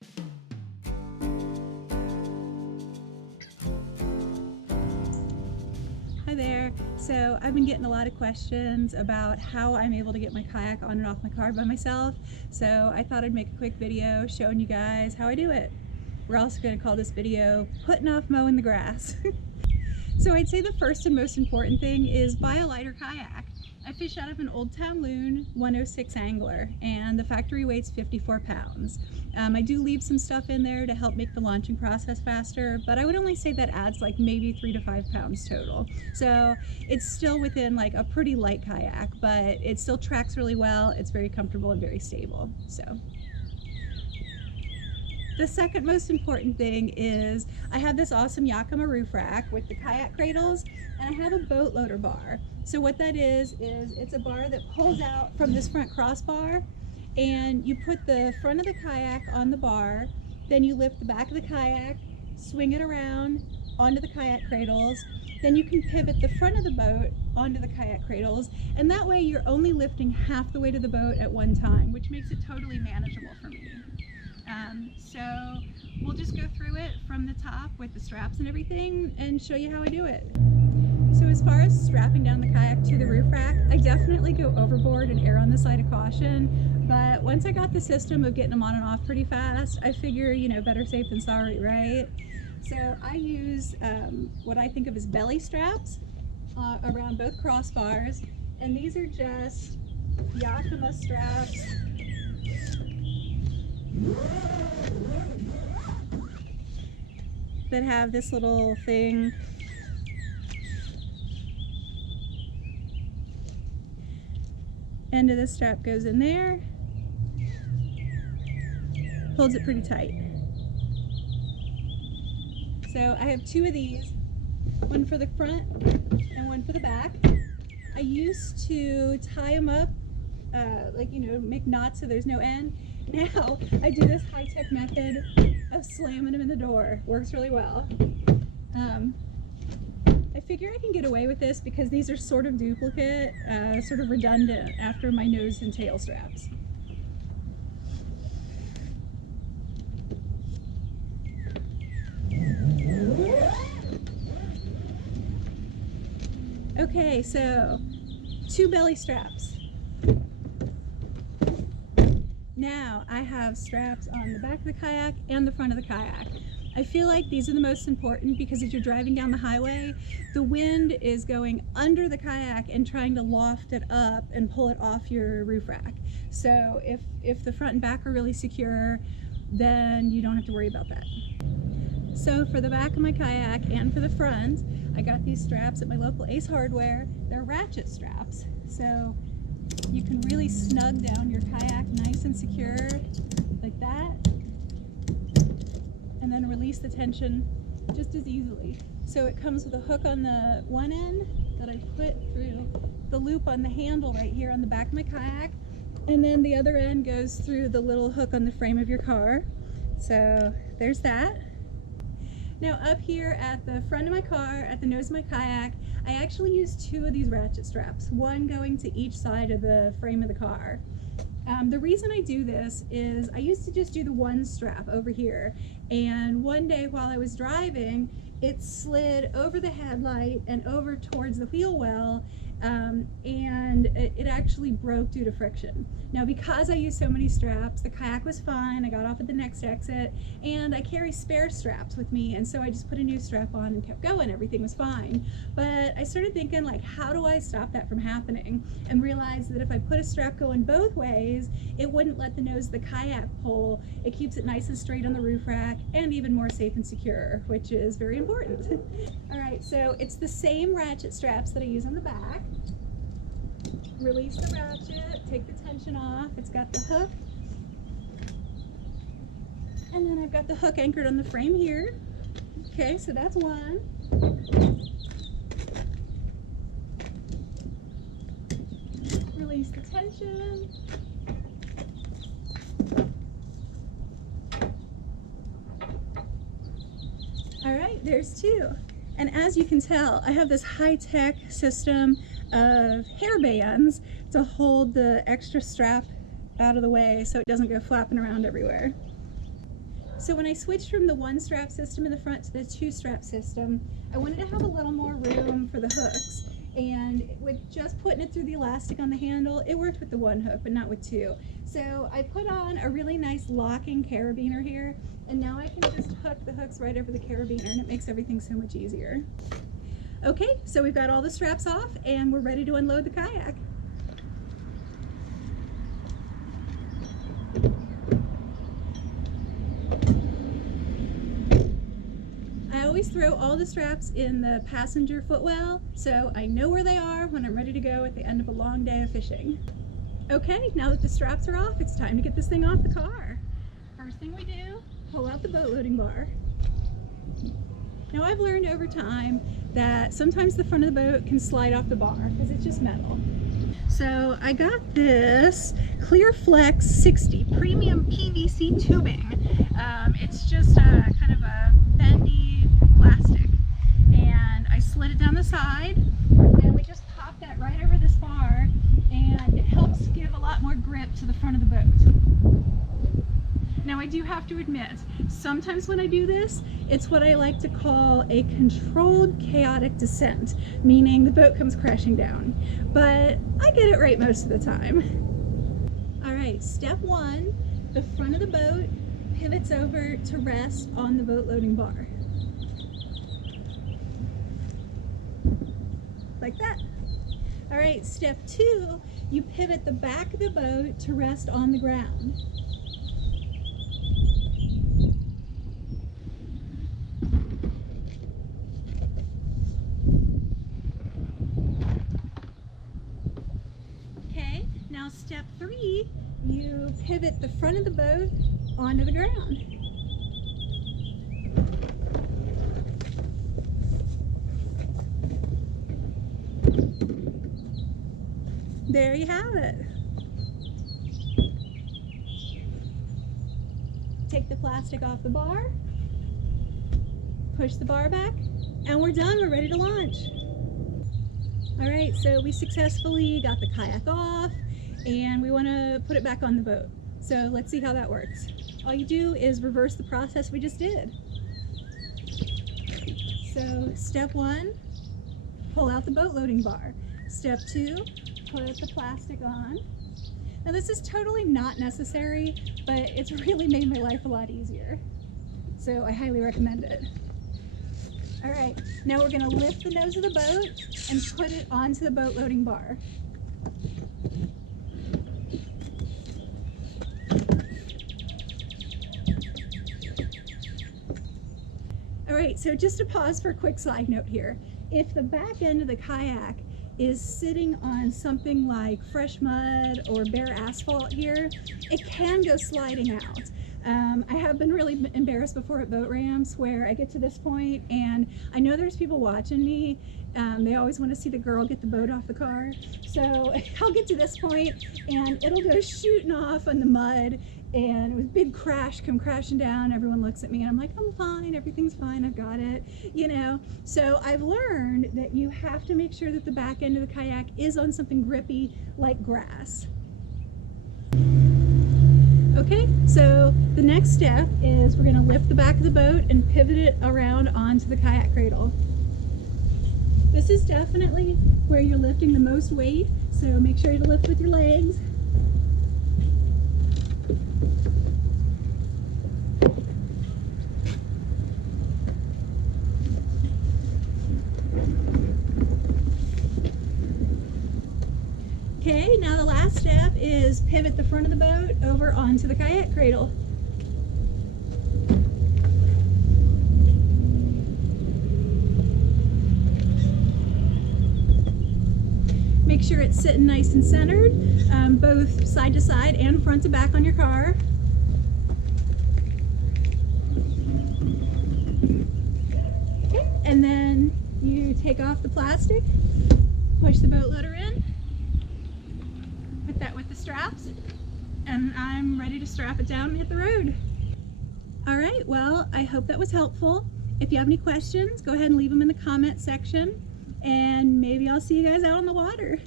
Hi there. So I've been getting a lot of questions about how I'm able to get my kayak on and off my car by myself. So I thought I'd make a quick video showing you guys how I do it. We're also going to call this video Putting Off Mowing the Grass. So I'd say the first and most important thing is buy a lighter kayak. I fish out of an Old Town Loon 106 angler, and the factory weight's 54 pounds. I do leave some stuff in there to help make the launching process faster, but I would only say that adds like maybe 3 to 5 pounds total. So it's still within like a pretty light kayak, but it still tracks really well. It's very comfortable and very stable. So the second most important thing is I have this awesome Yakima roof rack with the kayak cradles, and I have a BoatLoader bar. So what that is it's a bar that pulls out from this front crossbar, and you put the front of the kayak on the bar, then you lift the back of the kayak, swing it around onto the kayak cradles, then you can pivot the front of the boat onto the kayak cradles, and that way you're only lifting half the weight of the boat at one time, which makes it totally manageable for me. So we'll just go through it from the top with the straps and everything and show you how I do it. So as far as strapping down the kayak to the roof rack, I definitely go overboard and err on the side of caution, but once I got the system of getting them on and off pretty fast, I figure, you know, better safe than sorry, right? So I use what I think of as belly straps around both crossbars, and these are just Yakima straps that have this little thing end of the strap goes in there, holds it pretty tight. So I have two of these, one for the front and one for the back. I used to tie them up like, you know, make knots so there's no end. Now I do this high-tech method of slamming them in the door. Works really well. I figure I can get away with this because these are sort of duplicate, sort of redundant after my nose and tail straps. Okay, so 2 belly straps. Now I have straps on the back of the kayak and the front of the kayak. I feel like these are the most important because as you're driving down the highway, the wind is going under the kayak and trying to loft it up and pull it off your roof rack. So if the front and back are really secure, then you don't have to worry about that. So for the back of my kayak and for the front, I got these straps at my local Ace Hardware. They're ratchet straps. So you can really snug down your kayak nice and secure like that, and then release the tension just as easily. So it comes with a hook on the one end that I put through the loop on the handle right here on the back of my kayak, and then the other end goes through the little hook on the frame of your car. So there's that. Now up here at the front of my car, at the nose of my kayak, I actually use 2 of these ratchet straps, one going to each side of the frame of the car. The reason I do this is I used to just do the one strap over here, and one day while I was driving, it slid over the headlight and over towards the wheel well, and it actually broke due to friction. Now because I use so many straps, the kayak was fine. I got off at the next exit, and I carry spare straps with me, and so I just put a new strap on and kept going. Everything was fine. But I started thinking, like, how do I stop that from happening? And realized that if I put a strap going both ways, it wouldn't let the nose of the kayak pull. It keeps it nice and straight on the roof rack, and even more safe and secure, which is very important. All right, so it's the same ratchet straps that I use on the back. Release the ratchet, take the tension off. It's got the hook, and then I've got the hook anchored on the frame here. Okay, so that's one. Release the tension. All right, there's 2. And as you can tell, I have this high-tech system of hair bands to hold the extra strap out of the way so it doesn't go flapping around everywhere. So when I switched from the one strap system in the front to the two strap system, I wanted to have a little more room for the hooks. And with just putting it through the elastic on the handle, it worked with the one hook, but not with two. So I put on a really nice locking carabiner here, and now I can just hook the hooks right over the carabiner, and it makes everything so much easier. Okay, so we've got all the straps off, and we're ready to unload the kayak. I always throw all the straps in the passenger footwell, so I know where they are when I'm ready to go at the end of a long day of fishing. Okay, now that the straps are off, it's time to get this thing off the car. First thing we do, pull out the boat loading bar. Now I've learned over time that sometimes the front of the boat can slide off the bar because it's just metal. So I got this Clear Flex 60 premium PVC tubing. It's just a kind of a bendy plastic, and I slid it down the side, and we just pop that right over this bar, and it helps give a lot more grip to the front of the boat. Now I do have to admit, sometimes when I do this, it's what I like to call a controlled chaotic descent, meaning the boat comes crashing down. But I get it right most of the time. All right, step one, the front of the boat pivots over to rest on the boat loading bar. Like that. All right, step two, you pivot the back of the boat to rest on the ground. Okay, now step three, you pivot the front of the boat onto the ground. There you have it. Take the plastic off the bar, push the bar back, and we're done. We're ready to launch. All right, so we successfully got the kayak off, and we want to put it back on the boat. So let's see how that works. All you do is reverse the process we just did. So step one, pull out the boat loading bar. Step two, put the plastic on. Now this is totally not necessary, but it's really made my life a lot easier. So I highly recommend it. All right, now we're gonna lift the nose of the boat and put it onto the boat loading bar. All right, so just to pause for a quick side note here. If the back end of the kayak is sitting on something like fresh mud or bare asphalt here, it can go sliding out. I have been really embarrassed before at boat ramps where I get to this point and I know there's people watching me. They always want to see the girl get the boat off the car. So I'll get to this point and it'll go shooting off on the mud, and with a big crash come crashing down. Everyone looks at me and I'm like, I'm fine, everything's fine, I've got it, you know. So I've learned that you have to make sure that the back end of the kayak is on something grippy like grass. Okay, so the next step is we're going to lift the back of the boat and pivot it around onto the kayak cradle. This is definitely where you're lifting the most weight, so make sure to lift with your legs. Okay, now the last step is pivot the front of the boat over onto the kayak cradle. Make sure it's sitting nice and centered, both side to side and front to back on your car. Okay, and then you take off the plastic, push the boat loader in, put that with the straps, and I'm ready to strap it down and hit the road. All right, well, I hope that was helpful. If you have any questions, go ahead and leave them in the comment section, and maybe I'll see you guys out on the water.